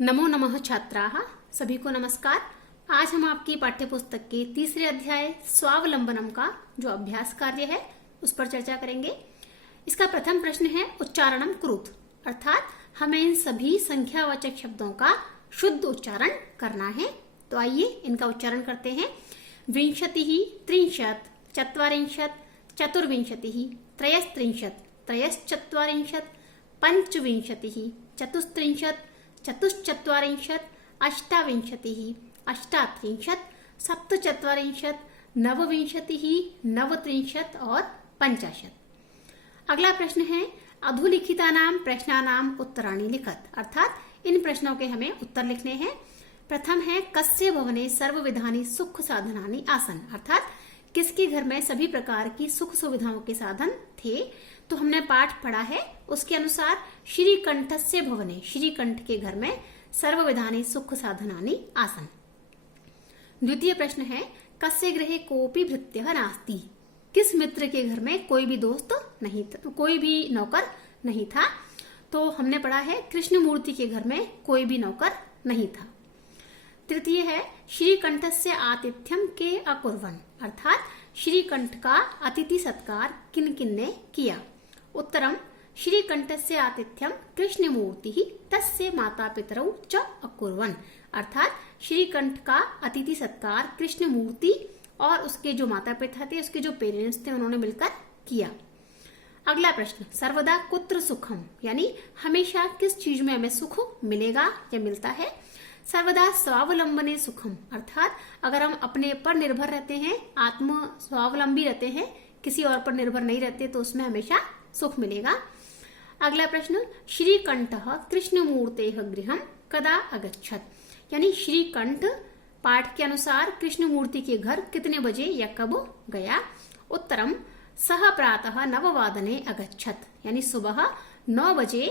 नमो नमः छात्राः, सभी को नमस्कार। आज हम आपकी पाठ्यपुस्तक के तीसरे अध्याय स्वावलंबनम का जो अभ्यास कार्य है उस पर चर्चा करेंगे। इसका प्रथम प्रश्न है उच्चारणम कुरुत, अर्थात हमें इन सभी संख्यावाचक शब्दों का शुद्ध उच्चारण करना है। तो आइए इनका उच्चारण करते हैं। विंशतिः, त्रिंशत्, चत्वारिंशत्, चतुर्विंशतिः, त्रयस्त्रिंशत्, त्रयश्चत्वारिंशत्, पंचविंशतिः, चतुस्त्रिंशत्, चतुश्चत्वारिंशत्, अष्टाविंशतिः, अष्टात्रिंशत्, सप्तचत्वारिंशत्, नवविंशतिः, नवत्रिंशत् और पंचाशत्। अगला प्रश्न है अधोलिखितानां प्रश्नानां उत्तराणि लिखत, अर्थात इन प्रश्नों के हमें उत्तर लिखने हैं। प्रथम है कस्य भवने सर्वविधानि सुख साधनानि आसन, अर्थात किसके घर में सभी प्रकार की सुख सुविधाओं के साधन थे। तो हमने पाठ पढ़ा है उसके अनुसार श्रीकंठस्य भवने, श्रीकंठ के घर में सर्वविधानि सुख साधनानि आसन। द्वितीय प्रश्न है कस्य गृहे कोपि भृत्यः नास्ति, किस मित्र के घर में कोई भी दोस्त नहीं था, कोई भी नौकर नहीं था। तो हमने पढ़ा है कृष्णमूर्ति के घर में कोई भी नौकर नहीं था। तृतीय है श्रीकंठस्य आतिथ्यम के अकुर्वन्, अर्थात श्रीकंठ का अतिथि सत्कार किन किन ने किया। उत्तरम श्रीकंठस्य आतिथ्यम कृष्णमूर्तिः तस्य माता पितरौ च अकुर्वन्, अर्थात श्रीकंठ का अतिथि सत्कार कृष्णमूर्ति और उसके जो माता पिता थे, उसके जो पेरेंट्स थे, उन्होंने मिलकर किया। अगला प्रश्न सर्वदा कुत्र सुखम, यानी हमेशा किस चीज में हमें सुख मिलेगा या मिलता है। सर्वदा स्वावलंबने सुखम, अर्थात अगर हम अपने पर निर्भर रहते हैं, आत्म स्वावलंबी रहते हैं, किसी और पर निर्भर नहीं रहते, तो उसमें हमेशा सुख मिलेगा। अगला प्रश्न श्रीकंठः कृष्णमूर्तेः गृहं कदा अगच्छत, यानी श्रीकंठ पाठ के अनुसार कृष्णमूर्ति के घर कितने बजे या कब गया। उत्तरम सह प्रातः 9 अगच्छत, यानी सुबह 9 बजे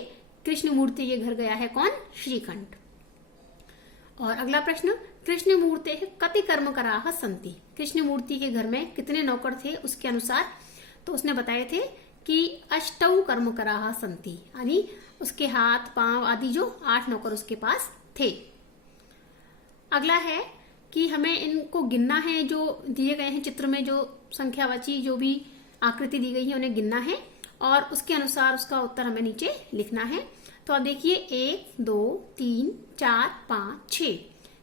कृष्णमूर्ति के घर गया है कौन, श्रीकंठ। और अगला प्रश्न कृष्णमूर्तेः कति कर्मकराः सन्ति, कृष्णमूर्ति के घर में कितने नौकर थे उसके अनुसार। तो उसने बताए थे कि 8 कर्मकराः सन्ति, यानी उसके हाथ पांव आदि जो 8 नौकर उसके पास थे। अगला है कि हमें इनको गिनना है, जो दिए गए हैं चित्र में जो संख्यावाची जो भी आकृति दी गई है उन्हें गिनना है और उसके अनुसार उसका उत्तर हमें नीचे लिखना है। तो आप देखिए 1, 2, 3, 4, 5, 6,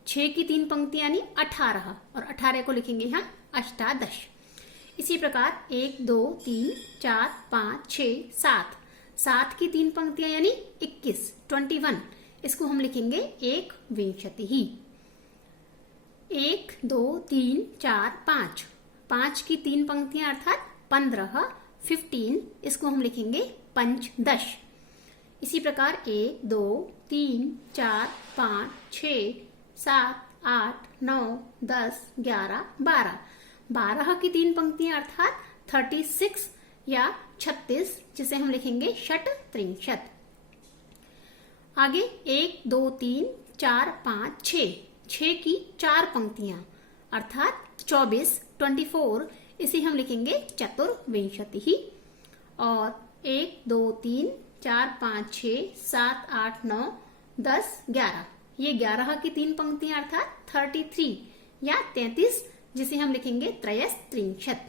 6 की 3 पंक्तियां यानी 18 और 18 को लिखेंगे हम अष्टादश। इसी प्रकार 1, 2, 3, 4, 5, 6, 7, 7 की 3 पंक्तियां यानी 21, 21, इसको हम लिखेंगे एक विंशतिः। 1, 2, 3, 4, 5, 5 की 3 पंक्तियां अर्थात 15, 15, इसको हम लिखेंगे पंचदश। इसी प्रकार 1, 2, 3, 4, 5, 6, 7, 8, 9, 10, 11, 12, 12 की 3 पंक्तियां अर्थात 36 या 36, जिसे हम लिखेंगे षट्त्रिंशत्। आगे 1, 2, 3, 4, 5, 6, 6 की 4 पंक्तियां अर्थात 24, 24, इसे हम लिखेंगे चतुर्विंशतिः। और 1, 2, 3, 4, 5, 6, 7, 8, 9, 10, 11, ये 11 की 3 पंक्तियां अर्थात 33 या 33, जिसे हम लिखेंगे त्रयस्त्रिंशत्।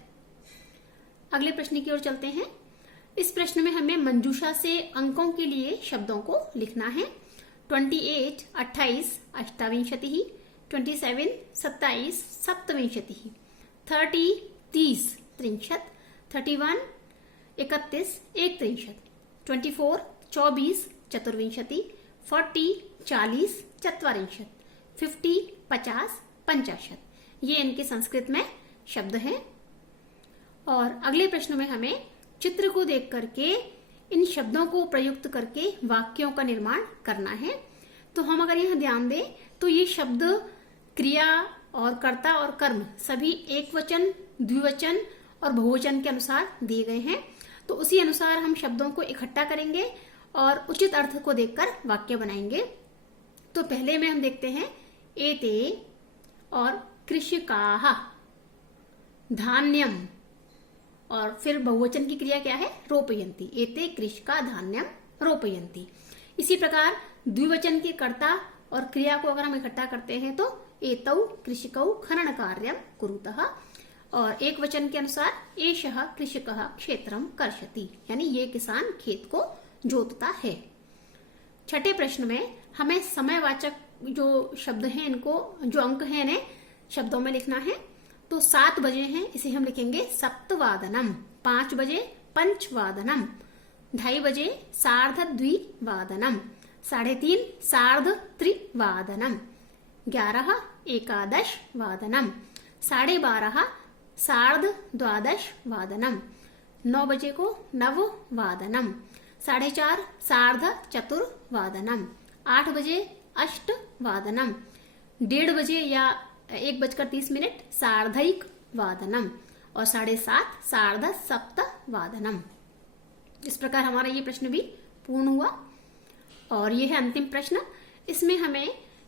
अगले प्रश्न की ओर चलते हैं। इस प्रश्न में हमें मंजूषा से अंकों के लिए शब्दों को लिखना है। 28 28 अष्टाविंशतिः, 27 27 सप्तविंशतिः, 30 30 त्रिंशत्, 31 31 एकत्रिंशत्, 24 24 चतुर्विंशति, 40 40 चत्वारिंशत्, 50 50 पंचाशत्। ये इनके संस्कृत में शब्द हैं। और अगले प्रश्न में हमें चित्र को देख करके इन शब्दों को प्रयुक्त करके वाक्यों का निर्माण करना है। तो हम अगर यहाँ ध्यान दें तो ये शब्द क्रिया और कर्ता और कर्म सभी एक वचन, द्विवचन और बहुवचन के अनुसार दिए गए हैं। तो उसी अनुसार हम शब्दों को इकट्ठा करेंगे और उचित अर्थ को देखकर वाक्य बनाएंगे। तो पहले में हम देखते हैं एते और कृषकाः, धान्यम, और फिर बहुवचन की क्रिया क्या है, रोपयन्ति, एते कृषका धान्यम रोपयन्ति। इसी प्रकार द्विवचन के कर्ता और क्रिया को अगर हम इकट्ठा करते हैं तो एतौ कृषिकौ खनन कार्यम कुरुतः, और एक वचन के अनुसार एषः कृषकः क्षेत्रम कर्षति, यानी ये किसान खेत को जोतता है। छठे प्रश्न में हमें समयवाचक जो शब्द हैं इनको, जो अंक हैं इन्हें शब्दों में लिखना है। तो 7 बजे हैं, इसे हम लिखेंगे सप्तवादनम। 5 बजे पंचवादनम। 2:30 बजे सार्धद्विवादनम। 3:30 सार्धत्रिवादनम। 11 एकादशवादनम। 12:30 सार्धद्वादशवादनम। 9 बजे को नववादनम। 4:30 सार्धचतुर्वादनम। 8 बजे अष्टवादनम। 1:30 बजे या 1:30 सार्धैक वादनम, और 7:30 सार्धसप्तवादनम। इस प्रकार हमारा ये प्रश्न भी पूर्ण हुआ। और ये है अंतिम प्रश्न। इसमें हमें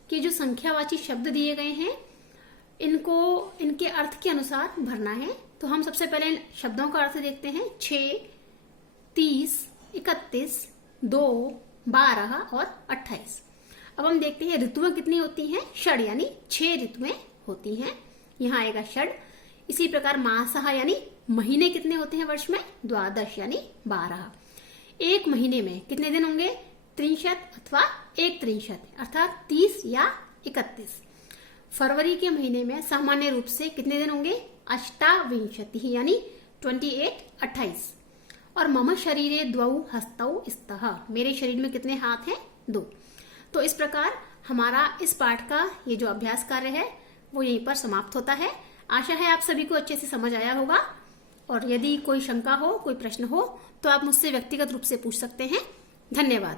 कि जो संख्यावाची शब्द दिए गए हैं इनको इनके अर्थ के अनुसार भरना है। तो हम सबसे पहले शब्दों का अर्थ देखते हैं। 6, 30, 31, 2, 12 और 28। अब हम देखते हैं ऋतुएं कितनी होती हैं। षड यानी 6 ऋतुएं होती हैं, यहाँ आएगा षड। इसी प्रकार मासः यानी महीने कितने होते हैं वर्ष में, 12 यानी 12। एक महीने में कितने दिन होंगे, 63 अथवा 1/63 अर्थात 30 या 31। फरवरी के महीने में सामान्य रूप से कितने दिन होंगे, 28 यानी 28। और मम शरीरे द्वौ हस्तौ स्तः, मेरे शरीर में कितने हाथ हैं, 2। तो इस प्रकार हमारा इस पाठ का ये जो अभ्यास कार्य है वो यहीं पर समाप्त होता है। आशा है आप सभी को अच्छे से समझ आया होगा, और यदि कोई शंका हो, कोई प्रश्न हो तो आप मुझसे व्यक्तिगत रूप से पूछ सकते हैं। धन्यवाद।